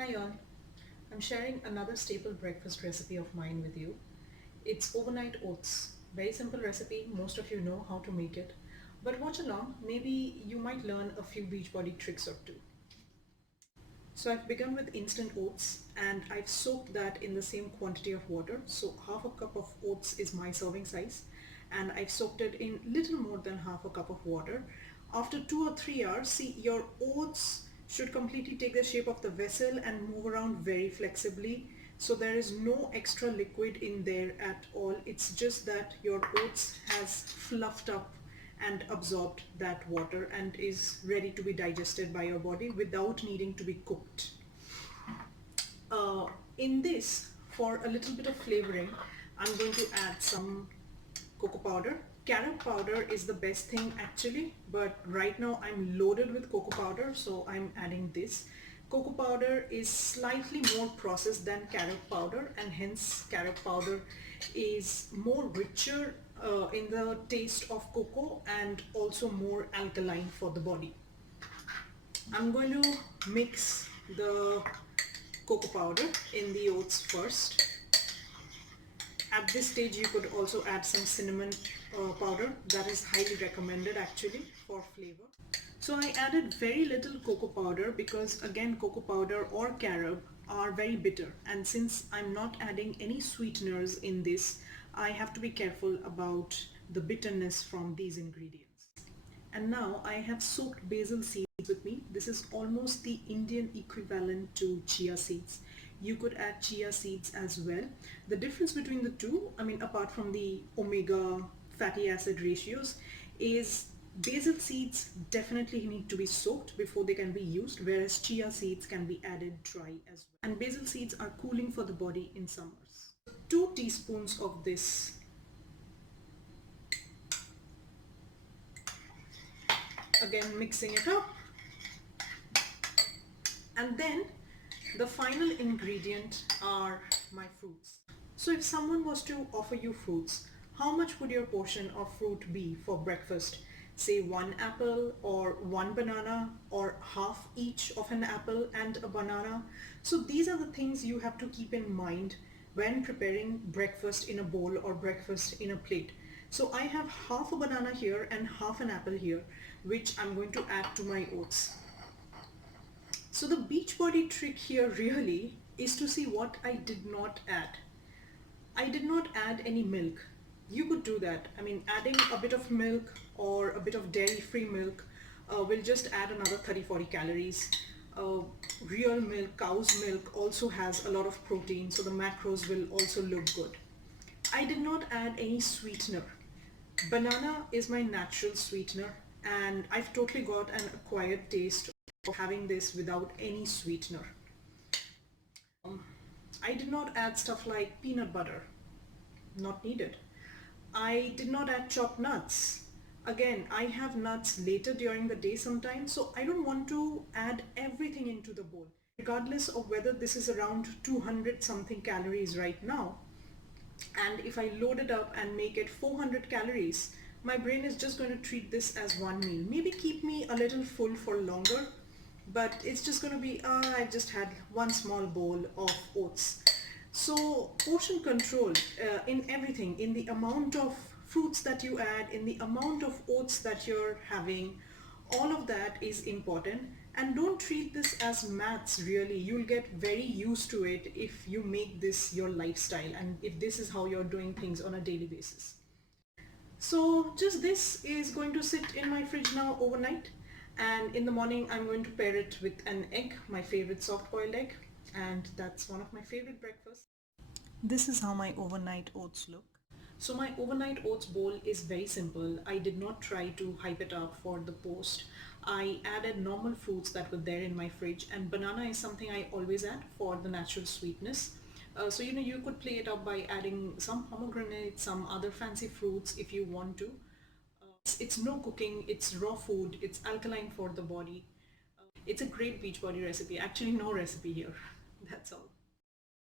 Hi all, I'm sharing another staple breakfast recipe of mine with you. It's overnight oats. Very simple recipe, most of you know how to make it. But watch along, maybe you might learn a few Beachbody tricks or two. So I've begun with instant oats and I've soaked that in the same quantity of water. So half a cup of oats is my serving size and I've soaked it in little more than half a cup of water. After 2 or 3 hours, see your oats should completely take the shape of the vessel and move around very flexibly. So there is no extra liquid in there at all. It's just that your oats has fluffed up and absorbed that water and is ready to be digested by your body without needing to be cooked. Uh, in this, for a little bit of flavoring, I'm going to add some cocoa powder. Carob powder is the best thing actually, but right now I'm loaded with cocoa powder, so I'm adding this. Cocoa powder is slightly more processed than carob powder, and hence carob powder is more richer in the taste of cocoa and also more alkaline for the body. I'm going to mix the cocoa powder in the oats first. At this stage you could also add some cinnamon powder. That is highly recommended actually for flavor. So I added very little cocoa powder because again cocoa powder or carob are very bitter, and since I'm not adding any sweeteners in this, I have to be careful about the bitterness from these ingredients. And now I have soaked basil seeds with me. This is almost the Indian equivalent to chia seeds. You could add chia seeds as well. The difference between the two, I mean apart from the omega fatty acid ratios, is basil seeds definitely need to be soaked before they can be used, whereas chia seeds can be added dry as well. And basil seeds are cooling for the body in summers. 2 teaspoons of this. Again mixing it up. And then the final ingredient are my fruits. So if someone was to offer you fruits, how much would your portion of fruit be for breakfast? Say 1 apple or 1 banana or half each of an apple and a banana. So these are the things you have to keep in mind when preparing breakfast in a bowl or breakfast in a plate. So I have half a banana here and half an apple here, which I'm going to add to my oats. So the Beachbody trick here really is to see what I did not add. I did not add any milk. You could do that. I mean, adding a bit of milk or a bit of dairy-free milk will just add another 30-40 calories. Real milk, cow's milk also has a lot of protein, so the macros will also look good. I did not add any sweetener. Banana is my natural sweetener, and I've totally got an acquired taste of having this without any sweetener. I did not add stuff like peanut butter, not needed. I did not add chopped nuts. Again, I have nuts later during the day sometimes, so I don't want to add everything into the bowl. Regardless of whether this is around 200 something calories right now, and if I load it up and make it 400 calories, my brain is just going to treat this as one meal. Maybe keep me a little full for longer, but it's just going to be, I just had one small bowl of oats. So portion control in everything, in the amount of fruits that you add, in the amount of oats that you're having, all of that is important. And don't treat this as maths really. You'll get very used to it if you make this your lifestyle and if this is how you're doing things on a daily basis. So just this is going to sit in my fridge now overnight, and in the morning I'm going to pair it with an egg, my favorite soft boiled egg, and that's one of my favorite breakfasts. This is how my overnight oats look. So my overnight oats bowl is very simple. I did not try to hype it up for the post. I added normal fruits that were there in my fridge, and banana is something I always add for the natural sweetness. So you could play it up by adding some pomegranate, some other fancy fruits if you want to. It's no cooking, it's raw food, it's alkaline for the body. It's a great Beachbody recipe. Actually no recipe here. That's all.